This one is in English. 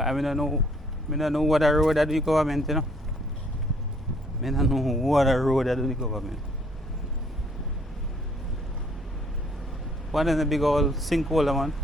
But I don't know. I don't know what the road that do the government, you know. I don't know what the road that do the government. One is a big old sinkhole, man.